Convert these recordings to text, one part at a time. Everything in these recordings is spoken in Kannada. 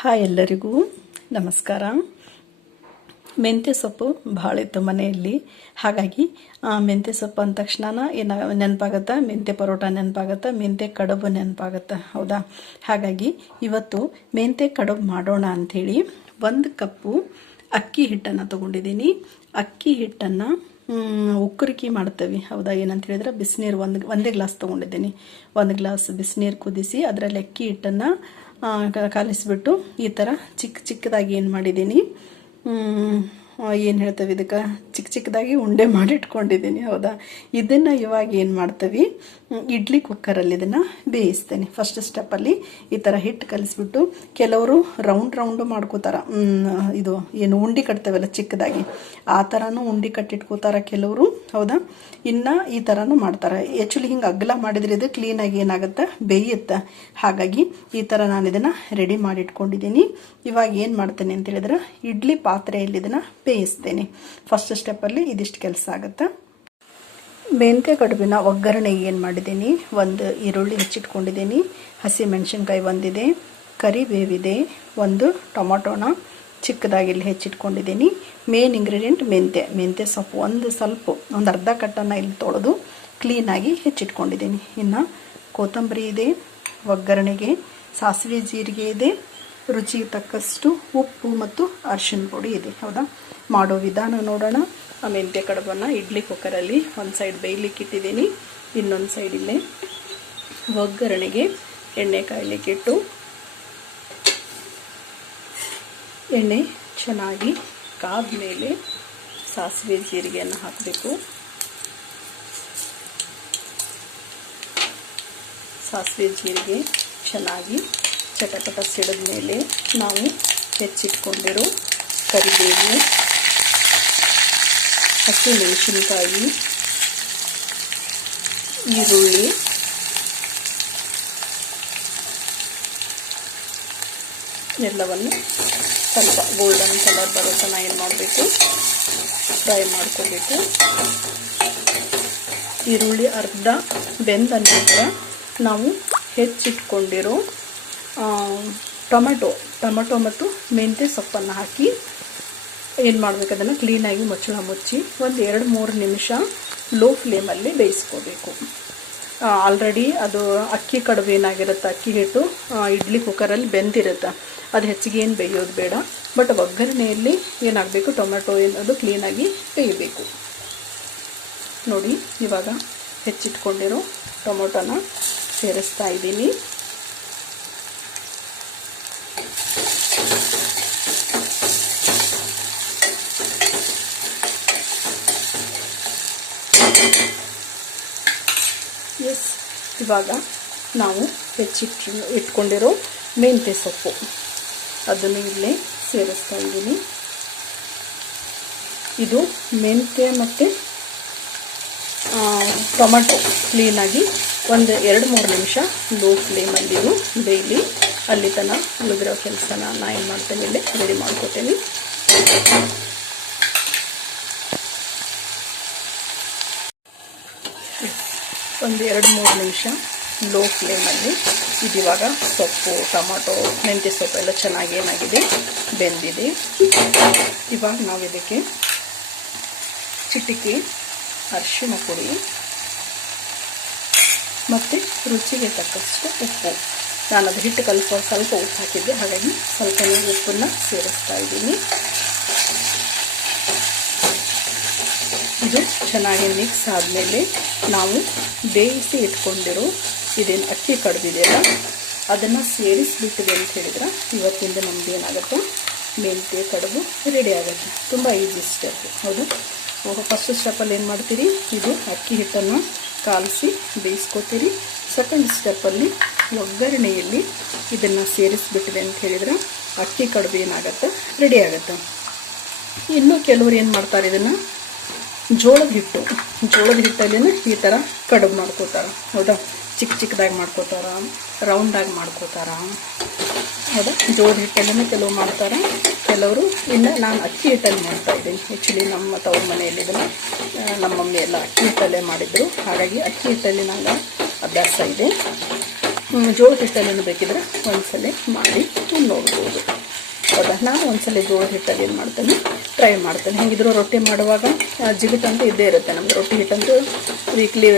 ಹಾಯ್ ಎಲ್ಲರಿಗೂ. ನಮಸ್ಕಾರ. ಮೆಂತ್ಯ ಸೊಪ್ಪು ಭಾಳ ಇತ್ತು ಮನೆಯಲ್ಲಿ. ಹಾಗಾಗಿ ಮೆಂತ್ಯ ಸೊಪ್ಪು ಅಂದ ತಕ್ಷಣ ಏನ ನೆನಪಾಗತ್ತೆ? ಮೆಂತ್ಯ ಪರೋಟ ನೆನಪಾಗುತ್ತೆ? ಮೆಂತ್ಯ ಕಡುಬು ನೆನಪಾಗತ್ತೆ? ಹೌದಾ? ಹಾಗಾಗಿ, ಇವತ್ತು ಮೆಂತ್ಯ ಕಡುಬು ಮಾಡೋಣ ಅಂಥೇಳಿ ಒಂದು ಕಪ್ಪು ಅಕ್ಕಿ ಹಿಟ್ಟನ್ನು ತೊಗೊಂಡಿದ್ದೀನಿ. ಅಕ್ಕಿ ಹಿಟ್ಟನ್ನು ಉಕ್ಕರಿಕೆ ಮಾಡ್ತೇವೆ. ಹೌದಾ? ಏನಂತ ಹೇಳಿದ್ರೆ ಬಿಸಿನೀರು ಒಂದು, ಒಂದೇ ಗ್ಲಾಸ್ ತೊಗೊಂಡಿದ್ದೀನಿ. ಒಂದು ಗ್ಲಾಸ್ ಬಿಸಿನೀರು ಕುದಿಸಿ ಅದರಲ್ಲಿ ಅಕ್ಕಿ ಹಿಟ್ಟನ್ನು ಕಾಲಿಸ್ಬಿಟ್ಟು ಈ ಥರ ಚಿಕ್ಕ ಚಿಕ್ಕದಾಗಿ ಏನು ಮಾಡಿದ್ದೀನಿ. ಏನು ಹೇಳ್ತೇವೆ ಇದಕ್ಕೆ? ಚಿಕ್ಕ ಚಿಕ್ಕದಾಗಿ ಉಂಡೆ ಮಾಡಿಟ್ಕೊಂಡಿದ್ದೀನಿ, ಹೌದಾ? ಇದನ್ನು ಇವಾಗ ಏನು ಮಾಡ್ತೀವಿ? ಇಡ್ಲಿ ಕುಕ್ಕರಲ್ಲಿ ಇದನ್ನು ಬೇಯಿಸ್ತೇನೆ. ಫಸ್ಟ್ ಸ್ಟೆಪ್ಪಲ್ಲಿ ಈ ಥರ ಹಿಟ್ಟು ಕಲಿಸ್ಬಿಟ್ಟು ಕೆಲವರು ರೌಂಡ್ ರೌಂಡು ಮಾಡ್ಕೋತಾರ. ಇದು ಏನು ಉಂಡೆ ಕಟ್ತೇವಲ್ಲ ಚಿಕ್ಕದಾಗಿ. ಆ ಥರನೂ ಉಂಡೆ ಕಟ್ಟಿಟ್ಕೋತಾರ ಕೆಲವರು, ಹೌದಾ? ಇನ್ನು ಈ ಥರನೂ ಮಾಡ್ತಾರೆ. ಆ್ಯಕ್ಚುಲಿ ಹಿಂಗೆ ಅಗ್ಲ ಮಾಡಿದರೆ ಇದು ಕ್ಲೀನಾಗಿ ಏನಾಗುತ್ತೆ? ಬೇಯುತ್ತೆ. ಹಾಗಾಗಿ ಈ ಥರ ನಾನು ಇದನ್ನು ರೆಡಿ ಮಾಡಿಟ್ಕೊಂಡಿದ್ದೀನಿ. ಇವಾಗ ಏನು ಮಾಡ್ತೇನೆ ಅಂತ ಹೇಳಿದ್ರೆ, ಇಡ್ಲಿ ಪಾತ್ರೆಯಲ್ಲಿ ಇದನ್ನು ಬೇಯಿಸ್ತೇನೆ. ಫಸ್ಟ್ ಸ್ಟೆಪ್ಪಲ್ಲಿ ಇದಿಷ್ಟು ಕೆಲಸ ಆಗುತ್ತೆ. ಮೆಂತ್ಯ ಕಡುಬಿನ ಒಗ್ಗರಣೆಗೆ ಏನು ಮಾಡಿದ್ದೀನಿ? ಒಂದು ಈರುಳ್ಳಿ ಹೆಚ್ಚಿಟ್ಕೊಂಡಿದ್ದೀನಿ. ಹಸಿ ಮೆಣಸಿನ್ಕಾಯಿ ಒಂದಿದೆ. ಕರಿಬೇವಿದೆ. ಒಂದು ಟೊಮೊಟೊನ ಚಿಕ್ಕದಾಗಿ ಇಲ್ಲಿ ಹೆಚ್ಚಿಟ್ಕೊಂಡಿದ್ದೀನಿ. ಮೇನ್ ಇಂಗ್ರೀಡಿಯೆಂಟ್ ಮೆಂತ್ಯ. ಮೆಂತ್ಯ ಸೊಪ್ಪು. ಒಂದು ಸ್ವಲ್ಪ, ಒಂದು ಅರ್ಧ ಕಟ್ಟನ್ನು ಇಲ್ಲಿ ತೊಳೆದು ಕ್ಲೀನಾಗಿ ಹೆಚ್ಚಿಟ್ಕೊಂಡಿದ್ದೀನಿ. ಇನ್ನು ಕೊತ್ತಂಬರಿ ಇದೆ, ಒಗ್ಗರಣೆಗೆ, ಸಾಸಿವೆ ಜೀರಿಗೆ ಇದೆ ರುಚಿಗೆ ತಕ್ಕಷ್ಟು ಉಪ್ಪು ಮತ್ತು ಅರಿಶಿನ ಪುಡಿ ಇದೆ, ಹೌದಾ? ಮಾಡೋ ವಿಧಾನ ನೋಡೋಣ. ಆ ಮೆಂತ್ಯ ಕಡುಬನ್ನು ಇಡ್ಲಿ ಕುಕ್ಕರಲ್ಲಿ ಒಂದು ಸೈಡ್ ಬೇಯಲಿಕ್ಕೆ ಇಟ್ಟಿದ್ದೀನಿ, ಇನ್ನೊಂದು ಸೈಡ್ ಇಲ್ಲೇ ಒಗ್ಗರಣೆಗೆ ಎಣ್ಣೆ ಕಾಯಲಿಕ್ಕೆ ಇಟ್ಟು ಎಣ್ಣೆ ಚೆನ್ನಾಗಿ ಕಾದ ಮೇಲೆ ಸಾಸಿವೆ ಜೀರಿಗೆಯನ್ನು ಹಾಕಬೇಕು. ಸಾಸಿವೆ ಜೀರಿಗೆ ಚೆನ್ನಾಗಿ ಚಟಪಟ ಸಿಡಿದ ಮೇಲೆ ನಾವು ಹೆಚ್ಚಿಟ್ಕೊಂಡಿರೋ ಕರಿಬೇವು ಹಸಿ ಮೆಣಸಿನಕಾಯಿ, ಈರುಳ್ಳಿ, ಎಲ್ಲವನ್ನು ಸ್ವಲ್ಪ ಗೋಲ್ಡನ್ ಕಲರ್ ಬರೋ ತನಕ ಏನು ಮಾಡಬೇಕು ಫ್ರೈ ಮಾಡ್ಕೋಬೇಕು ಈರುಳ್ಳಿ ಅರ್ಧ ಬೆಂದ ನಂತರ ನಾವು ಹೆಚ್ಚಿಟ್ಕೊಂಡಿರೋ ಟೊಮೆಟೊ ಟೊಮೆಟೊ ಮತ್ತು ಮೆಂತ್ಯ ಸೊಪ್ಪನ್ನು ಹಾಕಿ ಏನು ಮಾಡಬೇಕು ಅದನ್ನು ಕ್ಲೀನಾಗಿ ಮುಚ್ಚಳ ಮುಚ್ಚಿ ಒಂದು ಎರಡು ಮೂರು ನಿಮಿಷ ಲೋ ಫ್ಲೇಮಲ್ಲಿ ಬೇಯಿಸ್ಕೋಬೇಕು. ಆಲ್ರೆಡಿ ಅದು ಅಕ್ಕಿ ಕಡುಬು ಏನಾಗಿರುತ್ತೆ, ಅಕ್ಕಿ ಹಿಟ್ಟು ಇಡ್ಲಿ ಕುಕ್ಕರಲ್ಲಿ ಬೆಂದಿರುತ್ತೆ. ಅದು ಹೆಚ್ಚಿಗೆ ಏನು ಬೇಯೋದು ಬೇಡ ಬಟ್ ಒಗ್ಗರಣೆಯಲ್ಲಿ ಏನಾಗಬೇಕು, ಟೊಮೆಟೊ ಏನದು ಕ್ಲೀನಾಗಿ ಬೇಯಬೇಕು. ನೋಡಿ, ಇವಾಗ ಹೆಚ್ಚಿಟ್ಕೊಂಡಿರೋ ಟೊಮೊಟೊನ ಸೇರಿಸ್ತಾ ಇದ್ದೀನಿ. ಇವಾಗ ನಾವು ಹೆಚ್ಚಿಟ್ಟು ಇಟ್ಕೊಂಡಿರೋ ಮೆಂತ್ಯ ಸೊಪ್ಪು. ಅದನ್ನು ಇಲ್ಲೇ ಸೇರಿಸ್ತಾ ಇದ್ದೀನಿ. ಇದು ಮೆಂತ್ಯ ಮತ್ತು ಟೊಮೆಟೊ ಕ್ಲೀನಾಗಿ ಒಂದು ಎರಡು ಮೂರು ನಿಮಿಷ ಲೋ ಫ್ಲೇಮಲ್ಲಿ ಬೇಯಲಿ ಅಲ್ಲಿ ತನಕ ಉಳಿದಿರೋ ಕೆಲಸನ ನಾ ಏನು ಮಾಡ್ತೇನೆ ಇಲ್ಲಿ? ರೆಡಿ ಮಾಡ್ಕೊತೇನೆ. ಒಂದು ಎರಡು ಮೂರು ನಿಮಿಷ ಲೋ ಫ್ಲೇಮಲ್ಲಿ ಇದಿವಾಗ ಸೊಪ್ಪು, ಟೊಮಾಟೊ, ಮೆಂತ್ಯ ಸೊಪ್ಪು ಎಲ್ಲ ಚೆನ್ನಾಗಿ ಏನಾಗಿದೆ, ಬೆಂದಿದೆ. ಇವಾಗ ನಾವು ಇದಕ್ಕೆ ಚಿಟಿಕೆ ಅರಿಶಿನ ಪುಡಿ ಮತ್ತು ರುಚಿಗೆ ತಕ್ಕಷ್ಟು ಉಪ್ಪು. ನಾನು ಅದು ಹಿಟ್ಟು ಸ್ವಲ್ಪ ಉಪ್ಪು ಹಾಕಿದ್ದೆ, ಹಾಗಾಗಿ ಸ್ವಲ್ಪ ಉಪ್ಪನ್ನು ಸೇರಿಸ್ತಾ ಇದ್ದೀನಿ. ಇದು ಚೆನ್ನಾಗಿ ಮಿಕ್ಸ್ ಆದಮೇಲೆ ನಾವು ಬೇಯಿಸಿ ಇಟ್ಕೊಂಡಿರೋ. ಇದೇನು ಅಕ್ಕಿ ಕಡ್ದಿದೆಯಲ್ಲ ಅದನ್ನು ಸೇರಿಸ್ಬಿಟ್ಟಿದೆ ಅಂತ ಹೇಳಿದ್ರೆ, ಇವತ್ತಿಂದ ನಮ್ದು ಏನಾಗುತ್ತೆ? ಮೆಂತ್ಯ ಕಡುಬು ರೆಡಿ ಆಗುತ್ತೆ. ತುಂಬ ಈಸಿ ಸ್ಟೆಪ್ ಹೌದು? ಫಸ್ಟ್ ಸ್ಟೆಪ್ಪಲ್ಲಿ ಏನು ಮಾಡ್ತೀರಿ? ಇದು ಅಕ್ಕಿ ಹಿಟ್ಟನ್ನು ಕಾಲಿಸಿ ಬೇಯಿಸ್ಕೊತೀರಿ. ಸೆಕೆಂಡ್ ಸ್ಟೆಪ್ಪಲ್ಲಿ ಒಗ್ಗರಣೆಯಲ್ಲಿ ಇದನ್ನು ಸೇರಿಸ್ಬಿಟ್ಟಿದೆ ಅಂತ ಹೇಳಿದ್ರೆ, ಅಕ್ಕಿ ಕಡುಬು ಏನಾಗುತ್ತೆ? ರೆಡಿ ಆಗುತ್ತೆ. ಇನ್ನು ಕೆಲವರು ಏನು ಮಾಡ್ತಾರೆ ಇದನ್ನು? ಜೋಳದ ಹಿಟ್ಟು. ಜೋಳದ ಹಿಟ್ಟಲ್ಲಿನ ಈ ಥರ ಕಡುಬು ಮಾಡ್ಕೋತಾರೆ. ಹೌದಾ? ಚಿಕ್ಕ ಚಿಕ್ಕದಾಗಿ ಮಾಡ್ಕೋತಾರ. ರೌಂಡಾಗಿ ಮಾಡ್ಕೋತಾರ. ಹೌದಾ? ಜೋಳದ ಹಿಟ್ಟಲ್ಲಿನ ಕೆಲವು ಮಾಡ್ತಾರೆ. ಕೆಲವರು ಇನ್ನು ನಾನು ಅಕ್ಕಿ ಹಿಟ್ಟಲ್ಲಿ ಮಾಡ್ತಾ ಇದ್ದೀನಿ. ಆ್ಯಕ್ಚುಲಿ ನಮ್ಮ ತವ್ರ ಮನೆಯಲ್ಲಿ ಇದನ್ನು ನಮ್ಮ ಮಮ್ಮಿ ಎಲ್ಲ ಅಕ್ಕಿ ಹಿಟ್ಟಲ್ಲೇ ಮಾಡಿದ್ರು. ಹಾಗಾಗಿ ಅಕ್ಕಿ ಹಿಟ್ಟಲ್ಲಿ ನಾನು ಅಭ್ಯಾಸ ಇದೆ. ಜೋಳದ ಹಿಟ್ಟಲ್ಲಿ ಬೇಕಿದ್ರೆ ಒಂದ್ಸಲ ಮಾಡಿ ನೋಡ್ಬೋದು. ಹೌದಾ? ನಾನು ಒಂದ್ಸಲ ಜೋಳದ ಹಿಟ್ಟಲ್ಲಿ ಏನು ಮಾಡ್ತೇನೆ ಟ್ರೈ ಮಾಡ್ತೇನೆ. ಹೆಂಗಿದ್ರು ರೊಟ್ಟಿ ಮಾಡುವಾಗ ಜಿಗುಟಂತೂ ಇದ್ದೇ ಇರುತ್ತೆ ನಮ್ಗೆ ರೊಟ್ಟಿ ಹಿಟ್ಟಂತೂ ವೀಕ್ಲಿ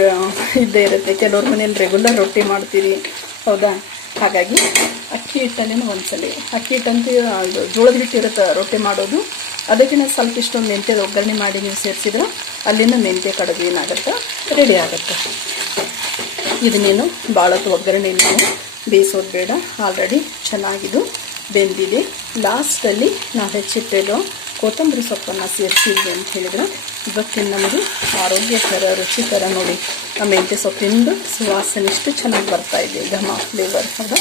ಇದ್ದೇ ಇರುತ್ತೆ. ಕೆಲವ್ರ ಮನೇಲಿ ರೆಗ್ಯುಲರ್ ರೊಟ್ಟಿ ಮಾಡ್ತೀರಿ, ಹೌದಾ? ಹಾಗಾಗಿ ಅಕ್ಕಿ ಹಿಟ್ಟಲ್ಲೇನು ಒಂದ್ಸಲ. ಅಕ್ಕಿ ಹಿಟ್ಟಂತೂ ಅದು ಜೋಳದ ಹಿಟ್ಟಿರುತ್ತೆ ರೊಟ್ಟಿ ಮಾಡೋದು? ಅದಕ್ಕಿಂತ ಸ್ವಲ್ಪ ಇಷ್ಟೊಂದು ಮೆಂತ್ಯದ ಒಗ್ಗರಣೆ ಮಾಡಿ ನೀವು ಸೇರಿಸಿದ್ರೆ ಅಲ್ಲಿಂದ ಮೆಂತ್ಯ ಕಡದು ಏನಾಗುತ್ತೆ ರೆಡಿ ಆಗುತ್ತೆ. ಇದನ್ನೇನು ಭಾಳ ಹೊತ್ತು ಒಗ್ಗರಣೆ ನಾವು ಬೇಯಿಸೋದು ಬೇಡ. ಆಲ್ರೆಡಿ ಚೆನ್ನಾಗಿದು ಬೆಂದಿದೆ. ಲಾಸ್ಟಲ್ಲಿ ನಾವು ಹೆಚ್ಚಿಟ್ಟಿರೋ ಕೊತ್ತಂಬರಿ ಸೊಪ್ಪನ್ನು ಸೇರಿಸಿದ್ವಿ ಅಂತ ಹೇಳಿದ್ರೆ, ಇವತ್ತಿನ ನಮಗೆ ಆರೋಗ್ಯಕರ, ರುಚಿಕರ ನೋಡಿ ಆ ಮೆಂತ್ಯ ಸೊಪ್ಪಿಂದು ಸುವಾಸನೆ ಇಷ್ಟು ಚೆನ್ನಾಗಿ ಬರ್ತಾ ಇದೆ, ಘಮ ಫ್ಲೇವರ್ ಹೌದಾ?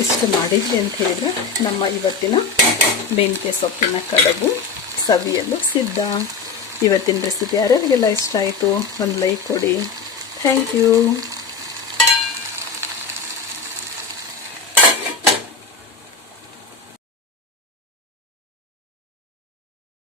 ಇಷ್ಟು ಮಾಡಿದ್ವಿ ಅಂತ ಹೇಳಿದ್ರೆ, ನಮ್ಮ ಇವತ್ತಿನ ಮೆಂತ್ಯ ಸೊಪ್ಪಿನ ಕಡಬು ಸವಿಯಲು ಸಿದ್ಧ. ಇವತ್ತಿನ ರೆಸಿಪಿ ಯಾರ್ಯಾರಿಗೆಲ್ಲ ಇಷ್ಟ ಆಯಿತು, ಒಂದು ಲೈಕ್ ಕೊಡಿ. Thank you